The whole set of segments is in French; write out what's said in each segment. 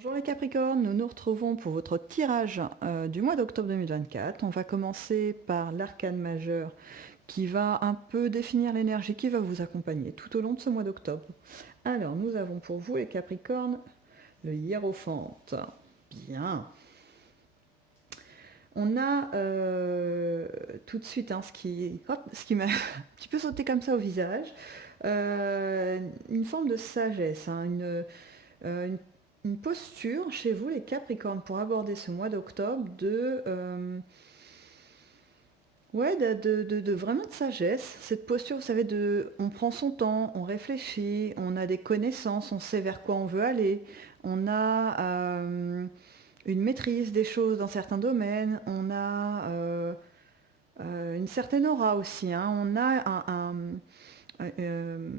Bonjour les Capricornes, nous nous retrouvons pour votre tirage du mois d'octobre 2024. On va commencer par l'arcane majeur qui va un peu définir l'énergie qui va vous accompagner tout au long de ce mois d'octobre. Alors, nous avons pour vous les Capricornes le hiérophante. Bien. On a tout de suite ce qui m'a un petit peu sauté comme ça au visage, une forme de sagesse, une une posture chez vous, les Capricornes, pour aborder ce mois d'octobre vraiment de sagesse. Cette posture, vous savez, on prend son temps, on réfléchit, on a des connaissances, on sait vers quoi on veut aller, on a une maîtrise des choses dans certains domaines, on a une certaine aura aussi, hein. On a euh,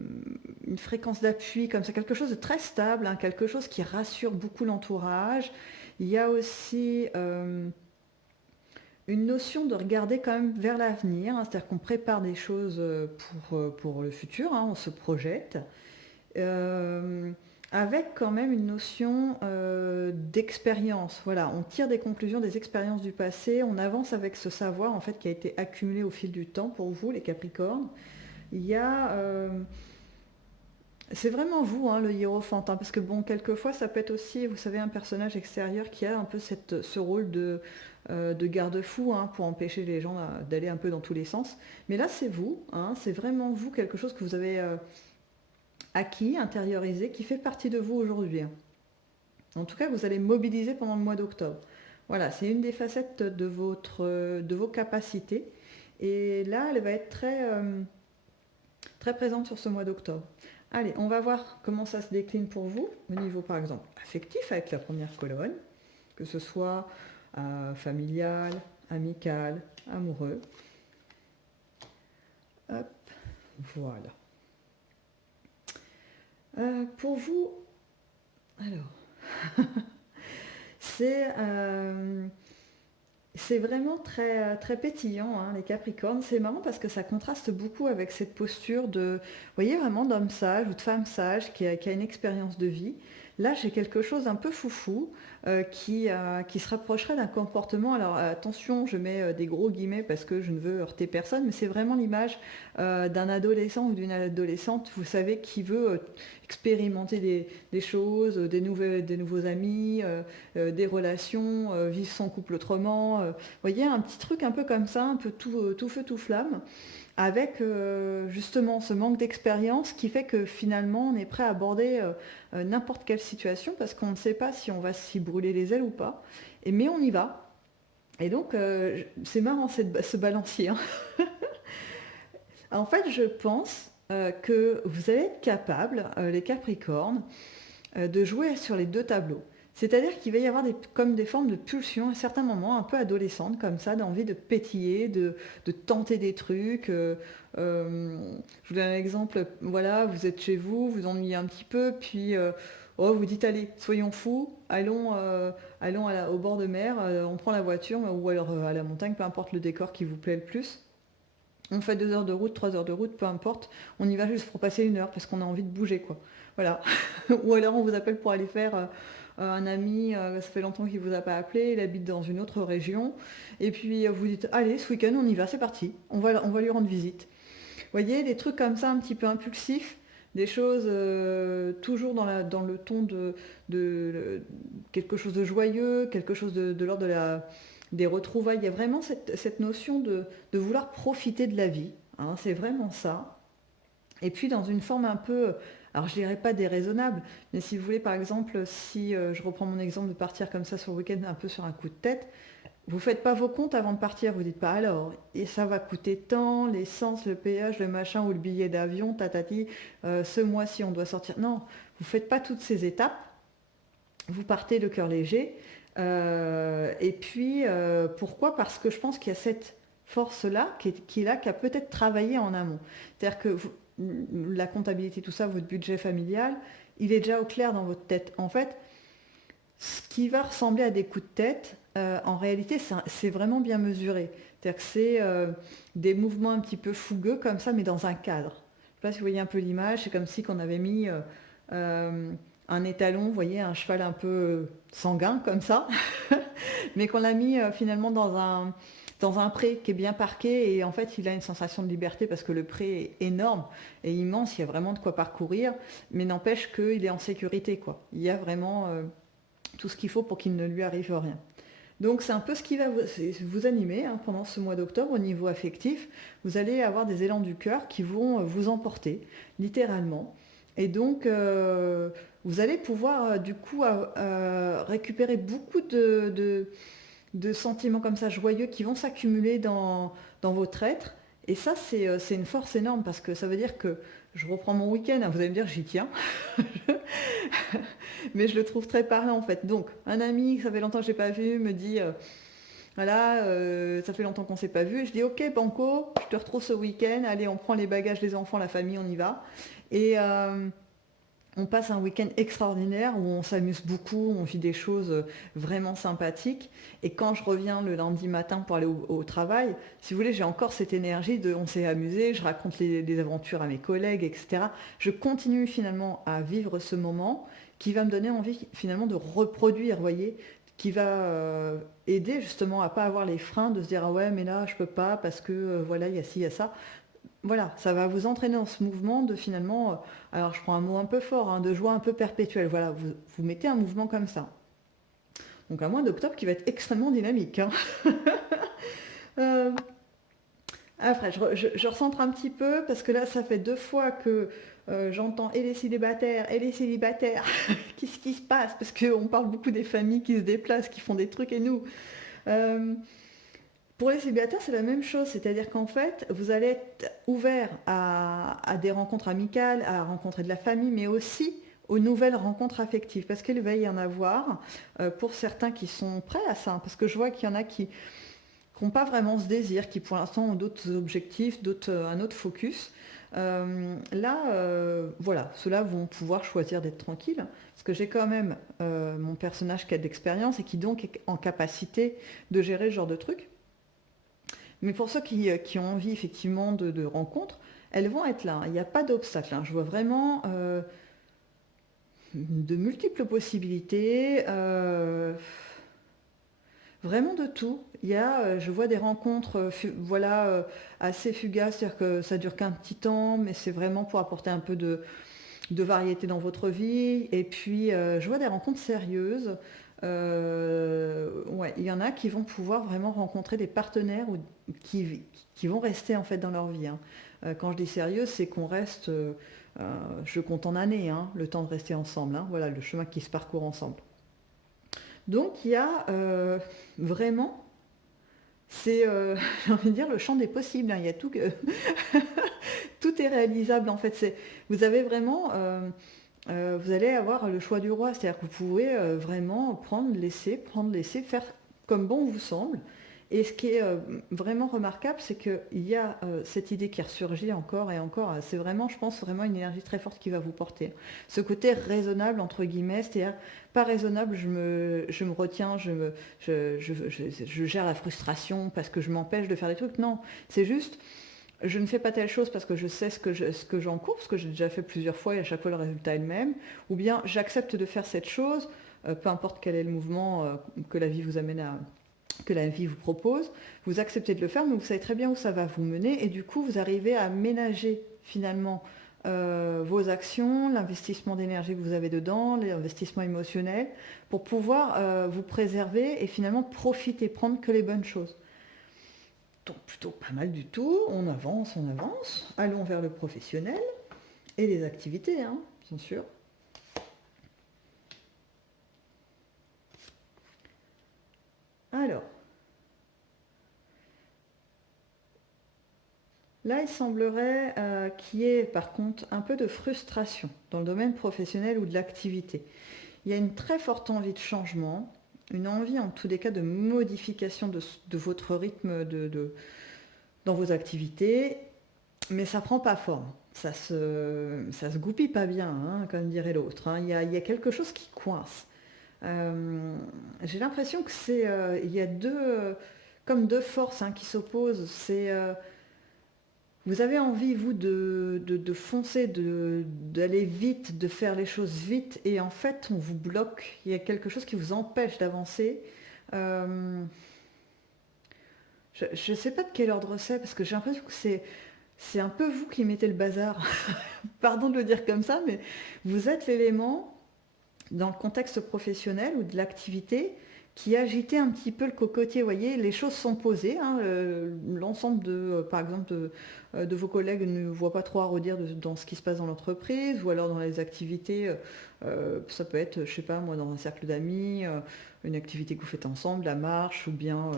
une fréquence d'appui comme ça, quelque chose de très stable, hein, quelque chose qui rassure beaucoup l'entourage. Il y a aussi une notion de regarder quand même vers l'avenir, hein, c'est-à-dire qu'on prépare des choses pour le futur, hein, on se projette, euh, avec quand même une notion d'expérience. Voilà, on tire des conclusions des expériences du passé, on avance avec ce savoir en fait qui a été accumulé au fil du temps pour vous, les Capricornes. Il y a c'est vraiment vous, hein, le hiérophante, hein, parce que bon, quelquefois, ça peut être aussi, vous savez, un personnage extérieur qui a un peu ce rôle de garde-fou, hein, pour empêcher les gens d'aller un peu dans tous les sens. Mais là, c'est vous, hein, c'est vraiment vous, quelque chose que vous avez acquis, intériorisé, qui fait partie de vous aujourd'hui, hein. En tout cas, vous allez mobiliser pendant le mois d'octobre. Voilà, c'est une des facettes de vos capacités. Et là, elle va être très présente sur ce mois d'octobre. Allez, on va voir comment ça se décline pour vous, au niveau par exemple affectif avec la première colonne, que ce soit familial, amical, amoureux. Hop, voilà. Pour vous, alors, c'est c'est vraiment très pétillant, hein, les Capricornes. C'est marrant parce que ça contraste beaucoup avec cette posture de, vous voyez, vraiment d'homme sage ou de femme sage qui a une expérience de vie. Là, j'ai quelque chose un peu foufou qui se rapprocherait d'un comportement. Alors attention, je mets des gros guillemets parce que je ne veux heurter personne, mais c'est vraiment l'image d'un adolescent ou d'une adolescente, vous savez, qui veut expérimenter des choses, des nouveaux amis, des relations, vivre son couple autrement. Vous voyez, un petit truc un peu comme ça, un peu tout feu, tout flamme, avec justement ce manque d'expérience qui fait que finalement on est prêt à aborder n'importe quelle situation parce qu'on ne sait pas si on va s'y brûler les ailes ou pas. Mais on y va. Et donc c'est marrant ce balancier, hein. En fait, je pense que vous allez être capable, les Capricornes, de jouer sur les deux tableaux. C'est-à-dire qu'il va y avoir comme des formes de pulsions à certains moments, un peu adolescentes comme ça, d'envie de pétiller, de tenter des trucs. Je vous donne un exemple, voilà, vous êtes chez vous, vous ennuyez un petit peu, puis oh, vous dites allez, soyons fous, allons au bord de mer, on prend la voiture ou alors à la montagne, peu importe le décor qui vous plaît le plus. On fait 2 heures de route, 3 heures de route, peu importe. On y va juste pour passer une heure parce qu'on a envie de bouger, quoi. Voilà. Ou alors on vous appelle pour aller faire un ami, ça fait longtemps qu'il vous a pas appelé, il habite dans une autre région. Et puis vous dites, allez, ce week-end on y va, c'est parti. On va lui rendre visite. Vous voyez, des trucs comme ça un petit peu impulsifs, des choses toujours dans le ton de quelque chose de joyeux, quelque chose de l'ordre des retrouvailles. Il y a vraiment cette notion de vouloir profiter de la vie, hein, c'est vraiment ça. Et puis dans une forme un peu, alors je dirais pas déraisonnable, mais si vous voulez par exemple, si je reprends mon exemple de partir comme ça sur le week-end un peu sur un coup de tête, vous ne faites pas vos comptes avant de partir, vous dites pas alors, et ça va coûter tant, l'essence, le péage, le machin ou le billet d'avion, tatati, ce mois-ci on doit sortir. Non, vous ne faites pas toutes ces étapes, vous partez le cœur léger. Et puis, pourquoi? Parce que je pense qu'il y a cette force-là qui est là, qui a peut-être travaillé en amont. C'est-à-dire que la comptabilité, tout ça, votre budget familial, il est déjà au clair dans votre tête. En fait, ce qui va ressembler à des coups de tête, en réalité, c'est vraiment bien mesuré. C'est-à-dire que c'est des mouvements un petit peu fougueux comme ça, mais dans un cadre. Je ne sais pas si vous voyez un peu l'image, c'est comme si qu'on avait mis euh, un étalon, vous voyez, un cheval un peu sanguin comme ça, mais qu'on l'a mis finalement dans un pré qui est bien parqué et en fait il a une sensation de liberté parce que le pré est énorme et immense, il y a vraiment de quoi parcourir, mais n'empêche qu'il est en sécurité, quoi. Il y a vraiment tout ce qu'il faut pour qu'il ne lui arrive rien. Donc c'est un peu ce qui va vous animer hein, pendant ce mois d'octobre au niveau affectif. Vous allez avoir des élans du cœur qui vont vous emporter, littéralement. Et donc vous allez pouvoir du coup récupérer beaucoup de sentiments comme ça joyeux qui vont s'accumuler dans votre être. Et ça, c'est une force énorme parce que ça veut dire que je reprends mon week-end, hein, vous allez me dire j'y tiens, mais je le trouve très parlant en fait. Donc, un ami que ça fait longtemps que je n'ai pas vu me dit voilà, ça fait longtemps qu'on ne s'est pas vu. Je dis ok, Banco, je te retrouve ce week-end, allez, on prend les bagages, les enfants, la famille, on y va. Et on passe un week-end extraordinaire où on s'amuse beaucoup, on vit des choses vraiment sympathiques. Et quand je reviens le lundi matin pour aller au travail, si vous voulez, j'ai encore cette énergie de on s'est amusé, je raconte les aventures à mes collègues, etc. Je continue finalement à vivre ce moment qui va me donner envie finalement de reproduire, vous voyez, qui va aider justement à pas avoir les freins de se dire ah ouais mais là je peux pas parce que voilà il y a ci, il y a ça. Voilà, ça va vous entraîner dans ce mouvement de finalement, alors je prends un mot un peu fort, hein, de joie un peu perpétuelle. Voilà, vous mettez un mouvement comme ça. Donc un mois d'octobre qui va être extrêmement dynamique. Hein. Euh, après, je recentre un petit peu parce que là, ça fait 2 fois que j'entends et les célibataires et les célibataires. Qu'est-ce qui se passe? Parce qu'on parle beaucoup des familles qui se déplacent, qui font des trucs et nous. Euh, Pour les célibataires, c'est la même chose, c'est-à-dire qu'en fait, vous allez être ouvert à des rencontres amicales, à rencontrer de la famille, mais aussi aux nouvelles rencontres affectives, parce qu'il va y en avoir pour certains qui sont prêts à ça, parce que je vois qu'il y en a qui n'ont pas vraiment ce désir, qui pour l'instant ont d'autres objectifs, un autre focus. Voilà, ceux-là vont pouvoir choisir d'être tranquilles, parce que j'ai quand même mon personnage qui a de l'expérience et qui donc est en capacité de gérer ce genre de trucs. Mais pour ceux qui ont envie effectivement de rencontres, elles vont être là. Il n'y a pas d'obstacle. Hein. Je vois vraiment de multiples possibilités, vraiment de tout. Je vois des rencontres voilà, assez fugaces, c'est-à-dire que ça dure qu'un petit temps, mais c'est vraiment pour apporter un peu de variété dans votre vie. Et puis, je vois des rencontres sérieuses. Ouais, il y en a qui vont pouvoir vraiment rencontrer des partenaires qui vont rester en fait dans leur vie. Hein. Quand je dis sérieux, c'est qu'on reste, je compte en années, hein, le temps de rester ensemble. Hein. Voilà, le chemin qui se parcourt ensemble. Donc il y a vraiment, c'est, j'ai envie de dire, le champ des possibles. Hein. Il y a tout que tout est réalisable en fait. Vous avez vraiment, vous allez avoir le choix du roi, c'est-à-dire que vous pouvez vraiment prendre, laisser, faire comme bon vous semble. Et ce qui est vraiment remarquable, c'est qu'il y a cette idée qui ressurgit encore et encore. C'est vraiment, je pense, vraiment une énergie très forte qui va vous porter. Ce côté raisonnable, entre guillemets, c'est-à-dire pas raisonnable, je me retiens, je gère la frustration parce que je m'empêche de faire des trucs. Non, c'est juste, je ne fais pas telle chose parce que je sais ce que j'en cours, parce que j'ai déjà fait plusieurs fois et à chaque fois le résultat est le même. Ou bien j'accepte de faire cette chose, peu importe quel est le mouvement que la vie vous amène que la vie vous propose, vous acceptez de le faire, mais vous savez très bien où ça va vous mener, et du coup, vous arrivez à ménager finalement vos actions, l'investissement d'énergie que vous avez dedans, l'investissement émotionnel, pour pouvoir vous préserver et finalement profiter, prendre que les bonnes choses. Donc plutôt pas mal du tout, on avance, allons vers le professionnel et les activités, hein, bien sûr. Alors, là, il semblerait qu'il y ait par contre un peu de frustration dans le domaine professionnel ou de l'activité. Il y a une très forte envie de changement, une envie en tous les cas de modification de votre rythme dans vos activités, mais ça prend pas forme. Ça se goupille pas bien, hein, comme dirait l'autre. Hein. Il y a quelque chose qui coince. J'ai l'impression que il y a comme deux forces hein, qui s'opposent. Vous avez envie, vous, de foncer, d'aller vite, de faire les choses vite, et en fait, on vous bloque. Il y a quelque chose qui vous empêche d'avancer. Euh, je ne sais pas de quel ordre c'est, parce que j'ai l'impression que c'est un peu vous qui mettez le bazar. Pardon de le dire comme ça, mais vous êtes l'élément dans le contexte professionnel ou de l'activité qui agitait un petit peu le cocotier. Vous voyez, les choses sont posées, hein, l'ensemble par exemple, de vos collègues ne voient pas trop à redire dans ce qui se passe dans l'entreprise, ou alors dans les activités, ça peut être, je sais pas moi, dans un cercle d'amis, une activité que vous faites ensemble, la marche, ou bien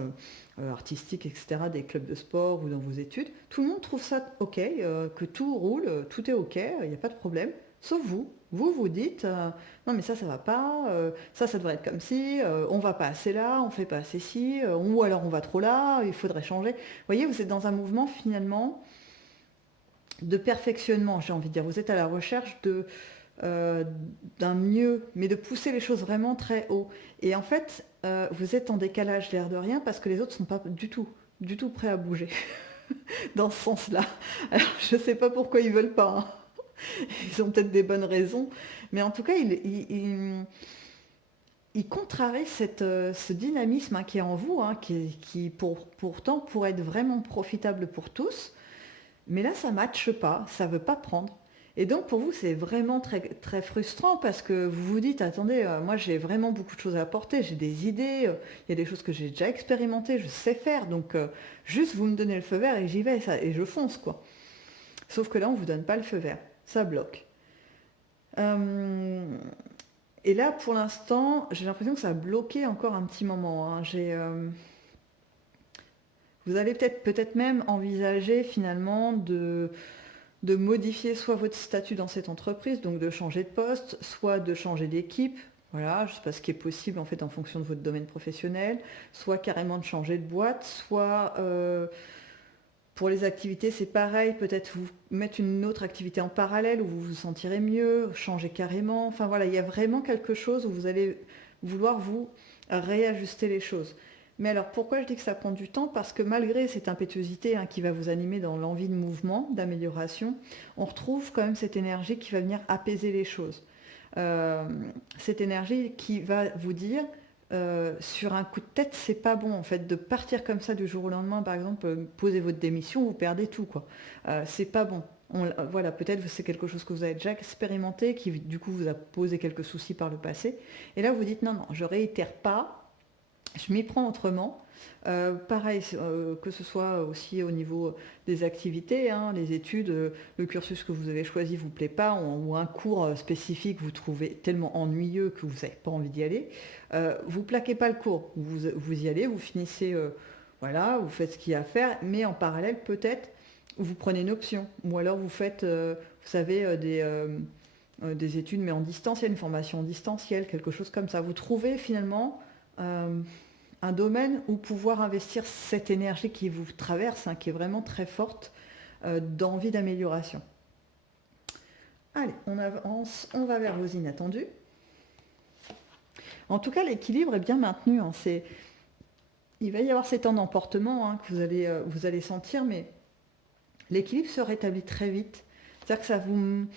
artistique, etc., des clubs de sport ou dans vos études. Tout le monde trouve ça ok, que tout roule, tout est ok, il n'y a pas de problème, sauf vous. Vous dites, non mais ça va pas, ça devrait être comme si, on va pas assez là, on fait pas assez ci, ou alors on va trop là, il faudrait changer. Vous voyez, vous êtes dans un mouvement finalement de perfectionnement, j'ai envie de dire. Vous êtes à la recherche euh, d'un mieux, mais de pousser les choses vraiment très haut. Et en fait, vous êtes en décalage l'air de rien parce que les autres sont pas du tout prêts à bouger dans ce sens-là. Alors je sais pas pourquoi ils veulent pas, hein. Ils ont peut-être des bonnes raisons, mais en tout cas, il contrarie ce dynamisme, hein, qui est en vous, hein, qui pourtant pourrait être vraiment profitable pour tous, mais là, ça ne matche pas, ça ne veut pas prendre. Et donc, pour vous, c'est vraiment très, très frustrant parce que vous vous dites, attendez, moi, j'ai vraiment beaucoup de choses à apporter, j'ai des idées, il y a des choses que j'ai déjà expérimentées, je sais faire, donc juste vous me donnez le feu vert et j'y vais, et je fonce, quoi. Sauf que là, on ne vous donne pas le feu vert, ça bloque. Euh, et là, pour l'instant, j'ai l'impression que ça a bloqué encore un petit moment, hein. Vous allez peut-être même envisager finalement de modifier soit votre statut dans cette entreprise, donc de changer de poste, soit de changer d'équipe. Voilà, je ne sais pas ce qui est possible en fait en fonction de votre domaine professionnel, soit carrément de changer de boîte, soit pour les activités, c'est pareil, peut-être vous mettre une autre activité en parallèle où vous vous sentirez mieux, changer carrément. Enfin voilà, il y a vraiment quelque chose où vous allez vouloir vous réajuster les choses. Mais alors pourquoi je dis que ça prend du temps? Parce que malgré cette impétuosité, hein, qui va vous animer dans l'envie de mouvement, d'amélioration, on retrouve quand même cette énergie qui va venir apaiser les choses. Euh, Cette énergie qui va vous dire, sur un coup de tête, c'est pas bon en fait de partir comme ça du jour au lendemain. Par exemple, posez votre démission, vous perdez tout, quoi. C'est pas bon. Voilà, peut-être c'est quelque chose que vous avez déjà expérimenté, qui du coup vous a posé quelques soucis par le passé. Et là, vous dites non, non, je réitère pas. Je m'y prends autrement. Pareil, que ce soit aussi au niveau des activités, hein, les études, le cursus que vous avez choisi vous plaît pas, ou un cours spécifique vous trouvez tellement ennuyeux que vous n'avez pas envie d'y aller, vous plaquez pas le cours, vous y allez, vous finissez, voilà, vous faites ce qu'il y a à faire, mais en parallèle peut-être vous prenez une option, ou alors vous faites, vous savez, des études mais en distanciel, une formation en distanciel, quelque chose comme ça. Vous trouvez finalement un domaine où pouvoir investir cette énergie qui vous traverse, hein, qui est vraiment très forte, d'envie d'amélioration. Allez, on avance, on va vers vos inattendus. En tout cas, l'équilibre est bien maintenu, hein. Il va y avoir ces temps d'emportement, hein, que vous allez sentir, mais l'équilibre se rétablit très vite. C'est-à-dire que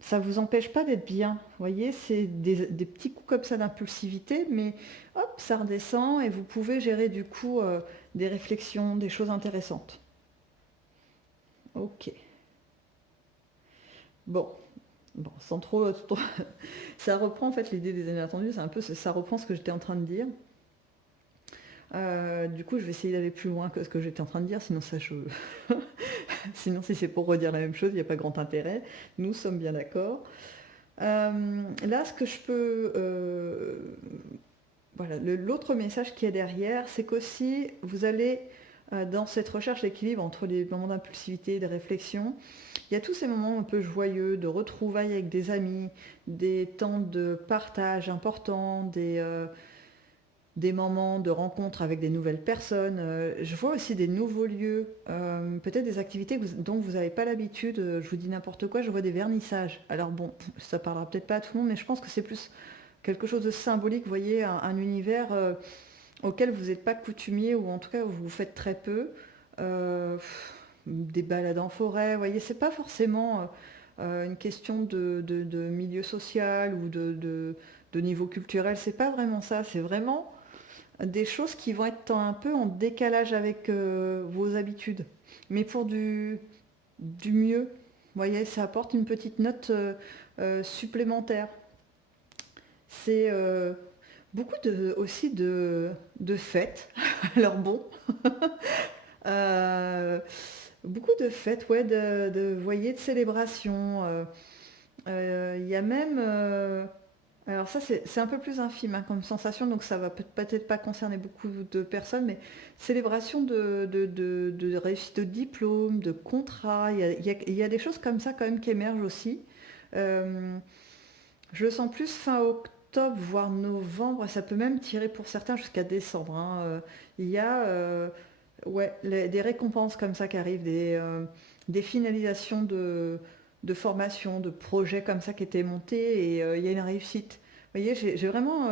ça vous empêche pas d'être bien. Vous voyez, c'est des petits coups comme ça d'impulsivité, mais hop, ça redescend et vous pouvez gérer du coup des réflexions, des choses intéressantes. Ok. Bon, bon, sans trop. Ça reprend en fait l'idée des inattendus, c'est un peu, ça reprend ce que j'étais en train de dire. Du coup, je vais essayer d'aller plus loin que ce que j'étais en train de dire, sinon sinon si c'est pour redire la même chose, il n'y a pas grand intérêt. Nous sommes bien d'accord. Là, ce que je peux... voilà, l'autre message qui est derrière, c'est qu'aussi, vous allez, dans cette recherche d'équilibre entre les moments d'impulsivité et de réflexion, il y a tous ces moments un peu joyeux, de retrouvailles avec des amis, des temps de partage importants, des moments de rencontre avec des nouvelles personnes. Je vois aussi des nouveaux lieux, peut-être des activités dont vous n'avez pas l'habitude. Je vous dis n'importe quoi, je vois des vernissages. Alors bon, ça parlera peut-être pas à tout le monde, mais je pense que c'est plus quelque chose de symbolique, vous voyez, un univers auquel vous n'êtes pas coutumier, ou en tout cas où vous faites très peu. des balades en forêt. Vous voyez, c'est pas forcément une question de milieu social ou de niveau culturel. C'est pas vraiment ça. C'est vraiment des choses qui vont être un peu en décalage avec vos habitudes. Mais pour du mieux. Vous voyez, ça apporte une petite note supplémentaire. C'est beaucoup aussi de fêtes. Alors bon, euh, beaucoup de fêtes, ouais, vous voyez, de célébrations. Il y a même, alors ça c'est un peu plus infime hein, comme sensation, donc ça va peut-être pas concerner beaucoup de personnes, mais célébration de réussite de diplôme, de contrat, il y a des choses comme ça quand même qui émergent aussi. Euh, je le sens plus fin octobre, voire novembre, ça peut même tirer pour certains jusqu'à décembre, hein. Il y a ouais, des récompenses comme ça qui arrivent, des finalisations de formations, de projets comme ça qui étaient montés et il y a une réussite. Vous voyez, j'ai vraiment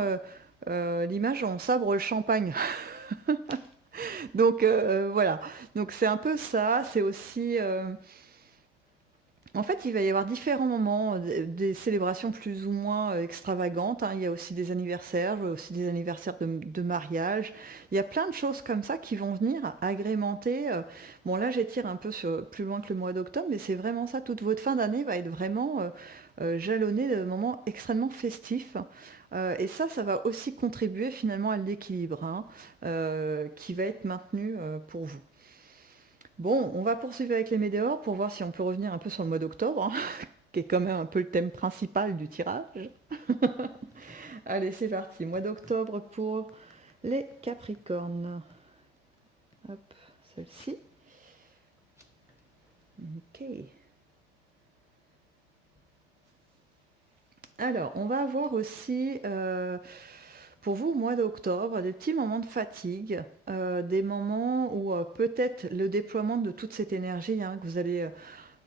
l'image, on sabre le champagne. Donc voilà, donc c'est un peu ça, c'est aussi... en fait, il va y avoir différents moments, des célébrations plus ou moins extravagantes, hein. Il y a aussi des anniversaires, aussi des anniversaires de mariage. Il y a plein de choses comme ça qui vont venir agrémenter. Bon, là, j'étire un peu plus loin que le mois d'octobre, mais c'est vraiment ça. Toute votre fin d'année va être vraiment jalonnée de moments extrêmement festifs. Et ça va aussi contribuer finalement à l'équilibre hein, qui va être maintenu pour vous. Bon, on va poursuivre avec les météores pour voir si on peut revenir un peu sur le mois d'octobre, hein, qui est quand même un peu le thème principal du tirage. Allez, c'est parti. Mois d'octobre pour les Capricornes. Hop, celle-ci. Ok. Alors, on va avoir aussi, pour vous, au mois d'octobre, des petits moments de fatigue, des moments où peut-être le déploiement de toute cette énergie hein, que vous allez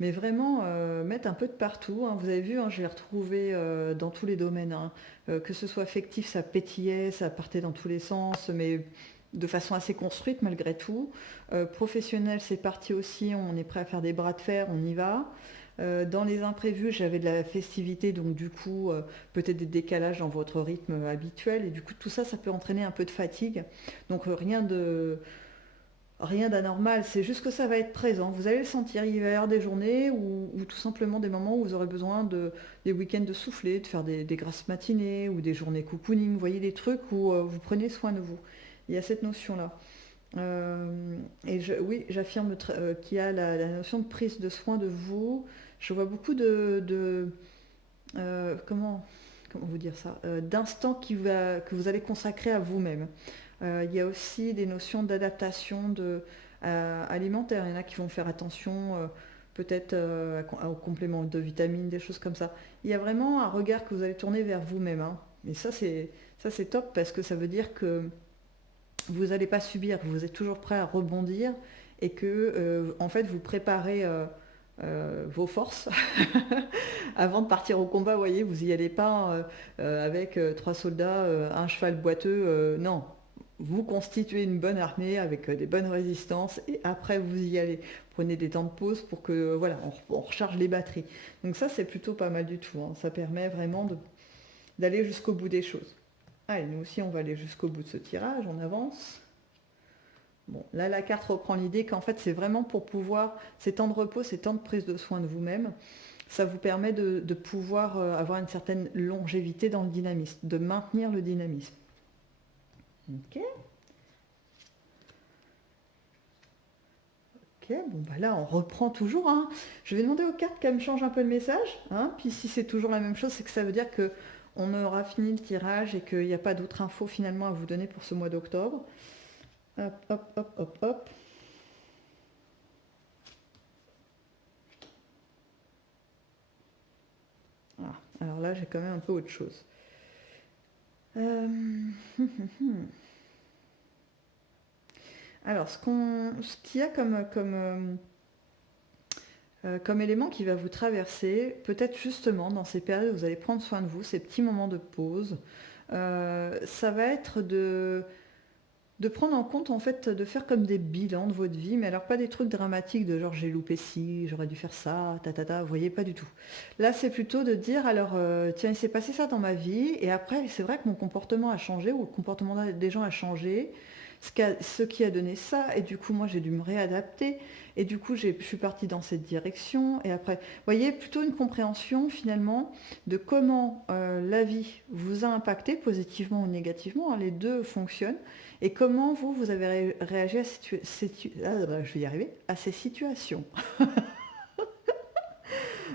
mais vraiment mettre un peu de partout, hein. Vous avez vu, hein, je l'ai retrouvé dans tous les domaines, hein. Que ce soit affectif, ça pétillait, ça partait dans tous les sens, mais de façon assez construite malgré tout. Professionnel, c'est parti aussi, on est prêt à faire des bras de fer, on y va. Dans les imprévus, j'avais de la festivité, donc du coup, peut-être des décalages dans votre rythme habituel, et du coup, tout ça, ça peut entraîner un peu de fatigue. Donc rien d'anormal, c'est juste que ça va être présent. Vous allez le sentir. Il va y avoir des journées ou tout simplement des moments où vous aurez besoin des week-ends de souffler, de faire des grasses matinées ou des journées cocooning. Vous voyez des trucs où vous prenez soin de vous. Il y a cette notion-là. Oui, j'affirme qu'il y a la notion de prise de soin de vous. Je vois beaucoup comment vous dire ça, d'instants que vous allez consacrer à vous-même. Il y a aussi des notions d'adaptation alimentaire. Il y en a qui vont faire attention peut-être aux compléments de vitamines, des choses comme ça. Il y a vraiment un regard que vous allez tourner vers vous-même, hein. Et ça c'est top parce que ça veut dire que vous n'allez pas subir, que vous êtes toujours prêt à rebondir et que en fait vous préparez vos forces avant de partir au combat. Vous voyez, vous n'y allez pas avec trois soldats, un cheval boiteux. Non, vous constituez une bonne armée avec des bonnes résistances et après vous y allez. Prenez des temps de pause pour que voilà, on recharge les batteries. Donc ça c'est plutôt pas mal du tout, hein. Ça permet vraiment d'aller jusqu'au bout des choses. Allez, nous aussi on va aller jusqu'au bout de ce tirage, on avance. Bon, là la carte reprend l'idée qu'en fait c'est vraiment pour pouvoir, ces temps de repos, ces temps de prise de soin de vous-même, ça vous permet de pouvoir avoir une certaine longévité dans le dynamisme, de maintenir le dynamisme. Ok. Ok, bon bah là on reprend toujours, hein. Je vais demander aux cartes qu'elles me changent un peu le message, hein. Puis si c'est toujours la même chose, c'est que ça veut dire que on aura fini le tirage et qu'il n'y a pas d'autres infos finalement à vous donner pour ce mois d'octobre. Hop, hop, hop, hop, hop. Ah, alors là j'ai quand même un peu autre chose. Alors, ce qu'il y a comme élément qui va vous traverser, peut-être justement dans ces périodes où vous allez prendre soin de vous, ces petits moments de pause, ça va être de prendre en compte, en fait, de faire comme des bilans de votre vie, mais alors pas des trucs dramatiques de genre j'ai loupé ci, j'aurais dû faire ça, vous voyez, pas du tout. Là, c'est plutôt de dire alors, tiens, il s'est passé ça dans ma vie, et après, c'est vrai que mon comportement a changé, ou le comportement des gens a changé, ce qui a donné ça, et du coup, moi, j'ai dû me réadapter, et du coup, je suis partie dans cette direction, et après, vous voyez, plutôt une compréhension finalement de comment la vie vous a impacté positivement ou négativement, hein, les deux fonctionnent, et comment vous, vous avez réagi je vais y arriver, à ces situations.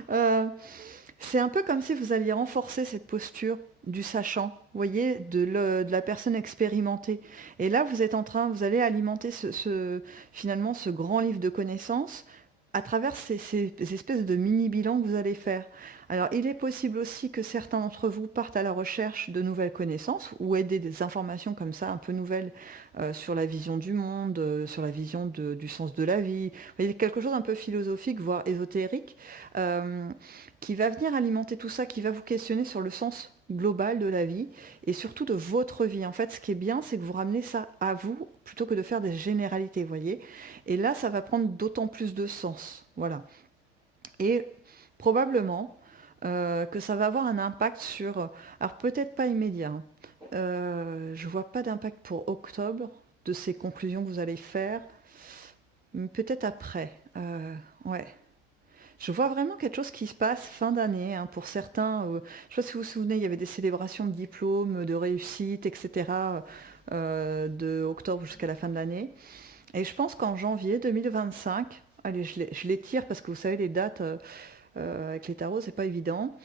Euh, c'est un peu comme si vous alliez renforcer cette posture du sachant, vous voyez, de la personne expérimentée. Et là, vous êtes en train, vous allez alimenter finalement ce grand livre de connaissances à travers ces espèces de mini-bilans que vous allez faire. Alors, il est possible aussi que certains d'entre vous partent à la recherche de nouvelles connaissances ou aider des informations comme ça, un peu nouvelles, sur la vision du monde, sur la vision du sens de la vie. Vous voyez, quelque chose un peu philosophique, voire ésotérique, euh, qui va venir alimenter tout ça, qui va vous questionner sur le sens global de la vie et surtout de votre vie. En fait, ce qui est bien, c'est que vous ramenez ça à vous plutôt que de faire des généralités, vous voyez. Et là, ça va prendre d'autant plus de sens. Voilà. Et probablement que ça va avoir un impact sur... Alors peut-être pas immédiat, hein. Je vois pas d'impact pour octobre de ces conclusions que vous allez faire. Peut-être après. Ouais. Je vois vraiment quelque chose qui se passe fin d'année, hein, pour certains. Je ne sais pas si vous vous souvenez, il y avait des célébrations de diplômes, de réussite, etc. De octobre jusqu'à la fin de l'année. Et je pense qu'en janvier 2025, allez, je les tire parce que vous savez, les dates avec les tarots, c'est pas évident.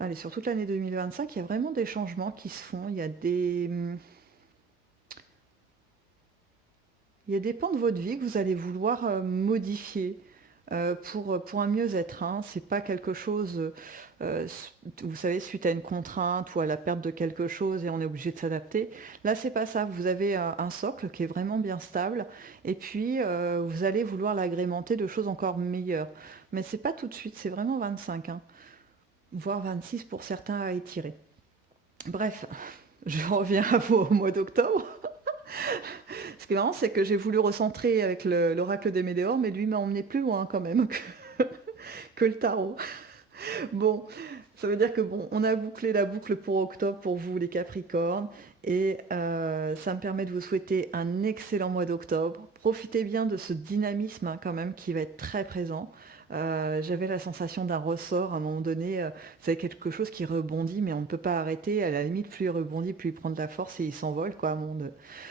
Allez, sur toute l'année 2025, il y a vraiment des changements qui se font. Il y a des pans de votre vie que vous allez vouloir modifier pour un mieux-être, hein. C'est pas quelque chose, vous savez, suite à une contrainte ou à la perte de quelque chose et on est obligé de s'adapter. Là, c'est pas ça. Vous avez un socle qui est vraiment bien stable et puis vous allez vouloir l'agrémenter de choses encore meilleures. Mais c'est pas tout de suite, c'est vraiment 25, hein, voire 26 pour certains à étirer. Bref, je reviens à vous au mois d'octobre. Ce qui est marrant, c'est que j'ai voulu recentrer avec l'oracle des Météores, mais lui m'a emmené plus loin quand même que le tarot. Bon, ça veut dire que bon, on a bouclé la boucle pour octobre pour vous les Capricornes, et ça me permet de vous souhaiter un excellent mois d'octobre. Profitez bien de ce dynamisme, hein, quand même, qui va être très présent. J'avais la sensation d'un ressort à un moment donné, c'est quelque chose qui rebondit, mais on ne peut pas arrêter. À la limite, plus il rebondit, plus il prend de la force et il s'envole, quoi.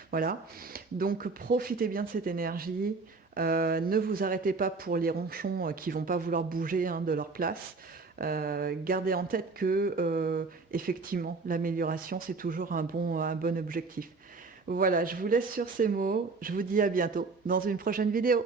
Voilà. Donc profitez bien de cette énergie. Ne vous arrêtez pas pour les ronchons qui vont pas vouloir bouger, hein, de leur place. Gardez en tête que effectivement, l'amélioration, c'est toujours un bon objectif. Voilà, je vous laisse sur ces mots. Je vous dis à bientôt dans une prochaine vidéo.